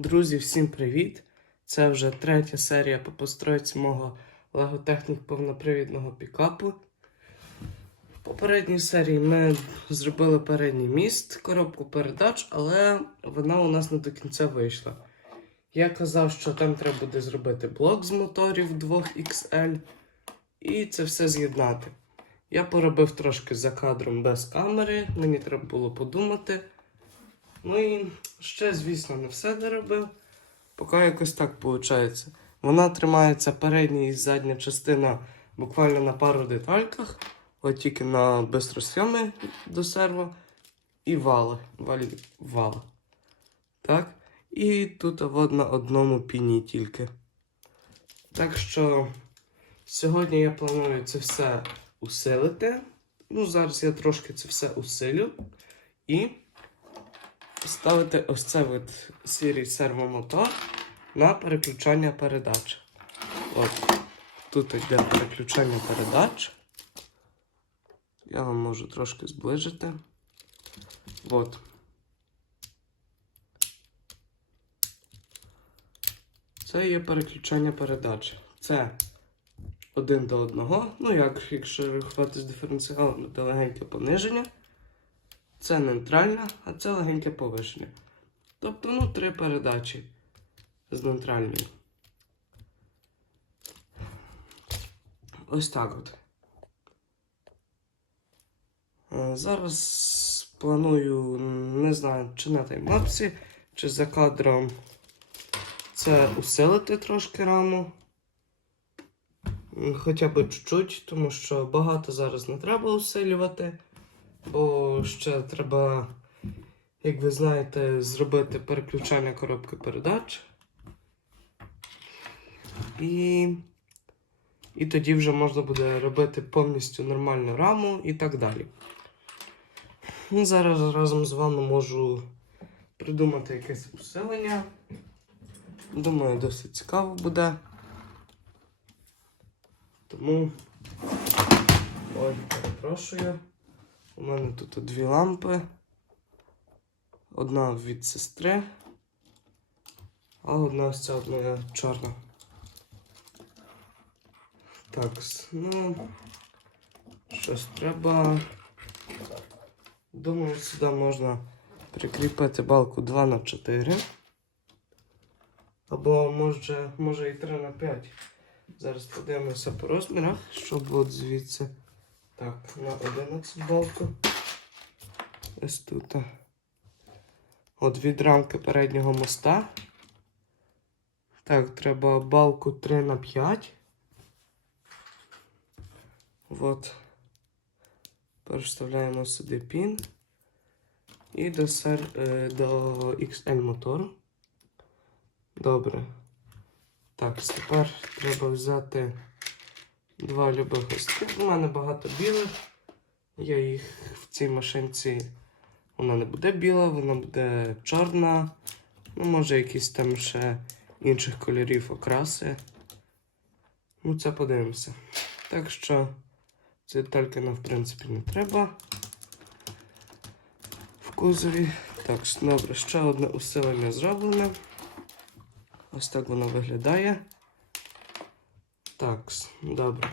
Друзі, всім привіт! Це вже третя серія по постройці мого Lego повнопривідного пікапу. В попередній серії ми зробили передній міст, коробку передач, але вона у нас не до кінця вийшла. Я казав, що там треба буде зробити блок з моторів 2XL і це все з'єднати. Я поробив трошки за кадром без камери, мені треба було подумати. Ну і ще, звісно, не все доробив. Поки якось так виходить. Вона тримається передня і задня частина буквально на пару детальках, от тільки на бистросйоми до серво і вали. Валі, вала. Так? І тут от на одному піні тільки. Так що сьогодні я планую це все усилити. Ну, зараз я трошки це все усилю. І ставити ось цей от сірий сервомотор на переключання передач. От. Тут йде переключання передач. Я вам можу трошки зближити. От. Це є переключання передач. Це один до одного. Ну, як якщо рахувати диференціалом, то легеньке пониження. Це нейтральна, а це легеньке повишення. Тобто, ну, три передачі з нейтральною. Ось так от. Е, Зараз планую, не знаю, чи на таймлапсі, чи за кадром це усилити трошки раму. Хоча б чуть-чуть, тому що багато зараз не треба усилювати. Бо ще треба, як ви знаєте, зробити переключання коробки передач. І, і тоді вже можна буде робити повністю нормальну раму і так далі. Ну, Зараз разом з вами можу придумати якесь усилення. Думаю, досить цікаво буде. Тому. Ой, перепрошую. У мене тут дві лампи. Одна від сестри, а одна ось ця одна чорна. Так, ну, щось треба. Думаю, сюди можна прикріпити балку 2 на 4 Або може, може і 3 на 5 Зараз подивимося по розмірах, щоб от звідси. Так, на 11 балку. Ось тут. От від рамки переднього моста. Так, треба балку 3 на 5. От. Переставляємо сюди пін. І до, сер... е, до XL мотору. Добре. Так, тепер треба взяти два любих гостя. У мене багато білих. Я їх в цій машинці. Вона не буде біла, вона буде чорна. Ну, може, якісь там ще інших кольорів окраси. Ну, це подивимося. Так що ці детальки нам, в принципі, не треба. В кузові. Так, добре, ще одне усилення зроблене. Ось так воно виглядає. Так, добре.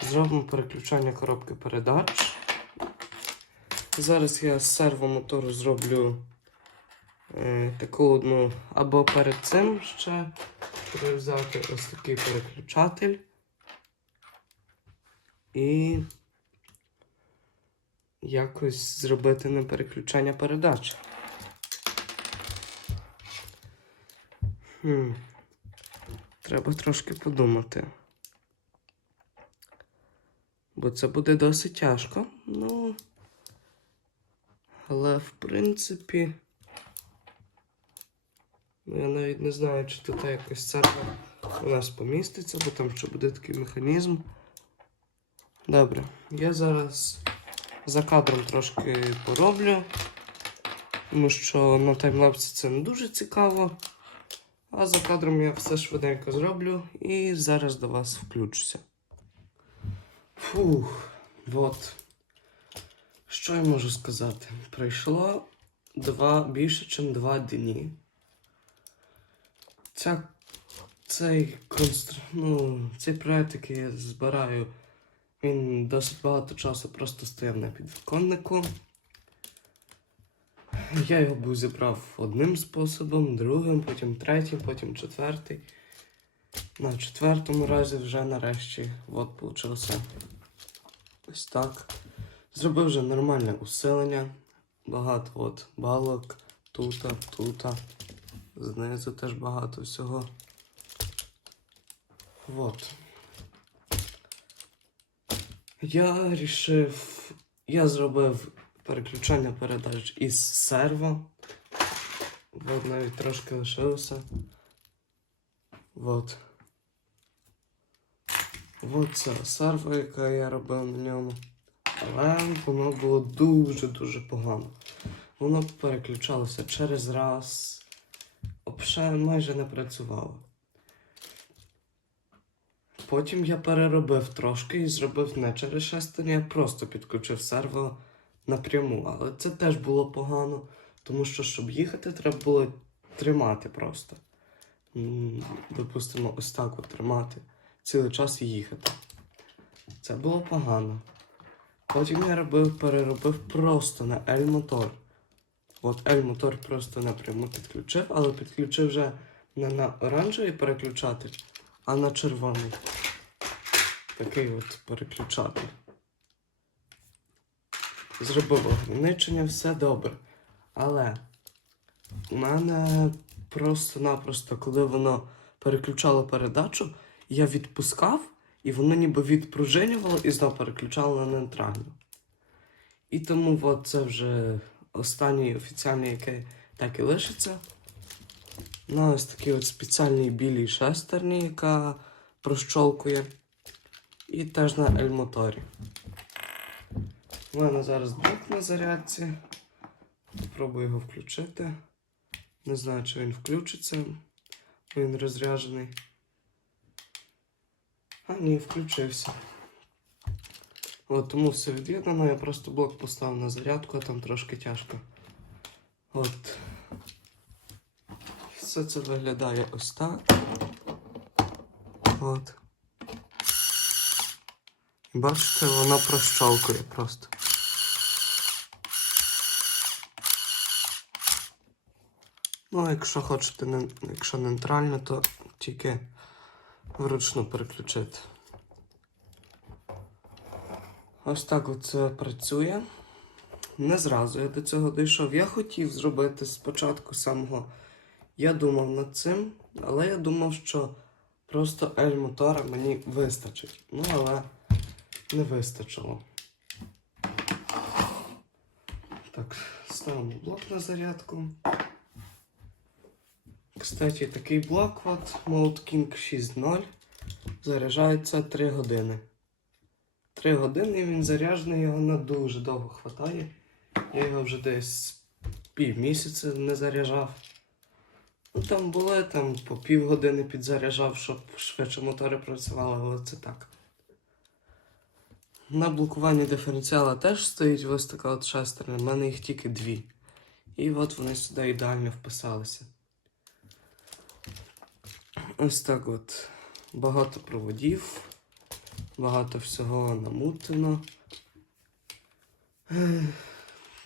Зробимо переключання коробки передач. Зараз я з сервомотору зроблю е, таку одну або перед цим ще взяти ось такий переключатель. І якось зробити на переключання передач. Хм. Треба трошки подумати. Бо це буде досить тяжко. Ну. Але в принципі. Ну, я навіть не знаю, чи тут якось церква у нас поміститься, бо там ще буде такий механізм. Добре, я зараз за кадром трошки пороблю, тому що на таймлапсі це не дуже цікаво. А за кадром я все швиденько зроблю і зараз до вас включуся. Фух, от. Що я можу сказати? Пройшло два, більше, ніж два дні. ця, цей констр... ну, цей проект, який я збираю, він досить багато часу просто стояв на підвіконнику. Я його був зібрав одним способом, другим, потім третім, потім четвертий. На четвертому разі вже нарешті от получилося ось так. Зробив вже нормальне усилення. Багато от балок, тута, тута. Знизу теж багато всього. Вот. Я рішив. Я зробив переключання передач із серво. Вот навіть трошки лишилося. Вот. Вот це серво, яке я робив на ньому. Але воно було дуже-дуже погано. Воно переключалося через раз. Взагалі майже не працювало. Потім я переробив трошки і зробив не через шестерня, я просто підключив серво напряму. Але це теж було погано, тому що, щоб їхати, треба було тримати просто. Допустимо, ось так от тримати. Цілий час і їхати. Це було погано. Потім я робив, переробив просто на L-мотор. От L-мотор просто напряму підключив, але підключив вже не на оранжевий переключатель, а на червоний. Такий от переключатель. Зробив ограничення, все добре. Але у мене просто-напросто, коли воно переключало передачу, я відпускав, і воно ніби відпружинювало і знов переключало на нейтральну. І тому от це вже останній офіціальний, який так і лишиться. На ось такій от спеціальній білій шестерні, яка прощолкує. І теж на L-моторі. У мене зараз блок на зарядці. Попробую його включити. Не знаю, чи він включиться. Він розряджений. А ні, включився. От тому все від'єднано, я просто блок поставив на зарядку, а там трошки тяжко. От. Все це виглядає ось так. От. Бачите, воно прощолкує просто. Ну, якщо хочете, не, якщо нейтрально, то тільки вручну переключити. Ось так оце працює. Не зразу я до цього дійшов. Я хотів зробити спочатку самого. Я думав над цим, але я думав, що просто L-мотора мені вистачить. Ну, але не вистачило. Так, ставимо блок на зарядку. Кстати, такий блок от Mode King 6.0 заряджається 3 години. 3 години він заряджений, його на дуже довго хватає. Я його вже десь пів місяця не заряджав. Ну там були там по пів години підзаряджав, щоб швидше мотори працювали, але це так. На блокуванні диференціала теж стоїть ось така от шестерня, в мене їх тільки дві. І от вони сюди ідеально вписалися. Ось так от. Багато проводів, багато всього намутено.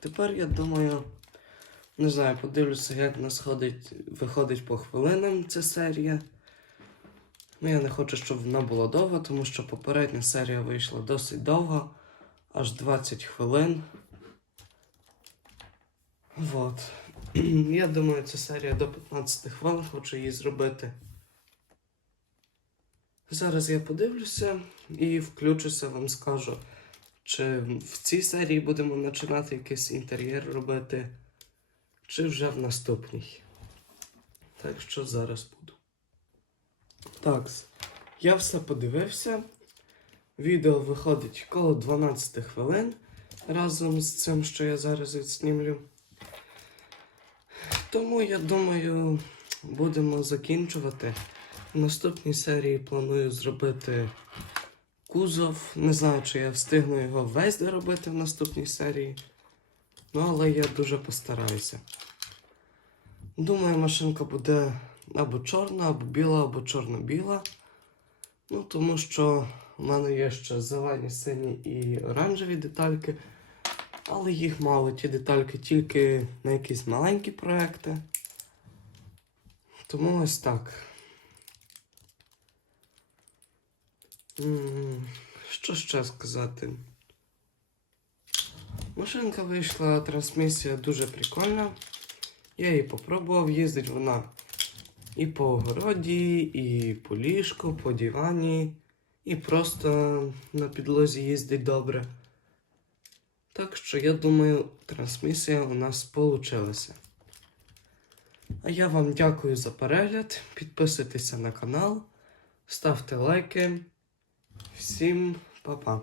Тепер я думаю, не знаю, подивлюся, як нас ходить, виходить по хвилинам ця серія. Ну, я не хочу, щоб вона була довга, тому що попередня серія вийшла досить довго, аж 20 хвилин. Вот. Я думаю, ця серія до 15 хвилин, хочу її зробити. Зараз я подивлюся і включуся, вам скажу, чи в цій серії будемо починати якийсь інтер'єр робити, чи вже в наступній. Так що зараз буду. Так, я все подивився. Відео виходить коло 12 хвилин разом з цим, що я зараз відснімлю. Тому я думаю, будемо закінчувати. В наступній серії планую зробити кузов. Не знаю, чи я встигну його весь доробити в наступній серії. Ну, але я дуже постараюся. Думаю, машинка буде або чорна, або біла, або чорно-біла. Ну, тому що в мене є ще зелені, сині і оранжеві детальки, але їх мало. Ті детальки тільки на якісь маленькі проекти. Тому ось так. Що ще сказати? Машинка вийшла, трансмісія дуже прикольна. Я її попробував, їздить вона і по огороді, і по ліжку, по дивані, і просто на підлозі їздить добре. Так що я думаю, трансмісія у нас получилася. А я вам дякую за перегляд. Підписуйтеся на канал, ставте лайки. Всім па-па.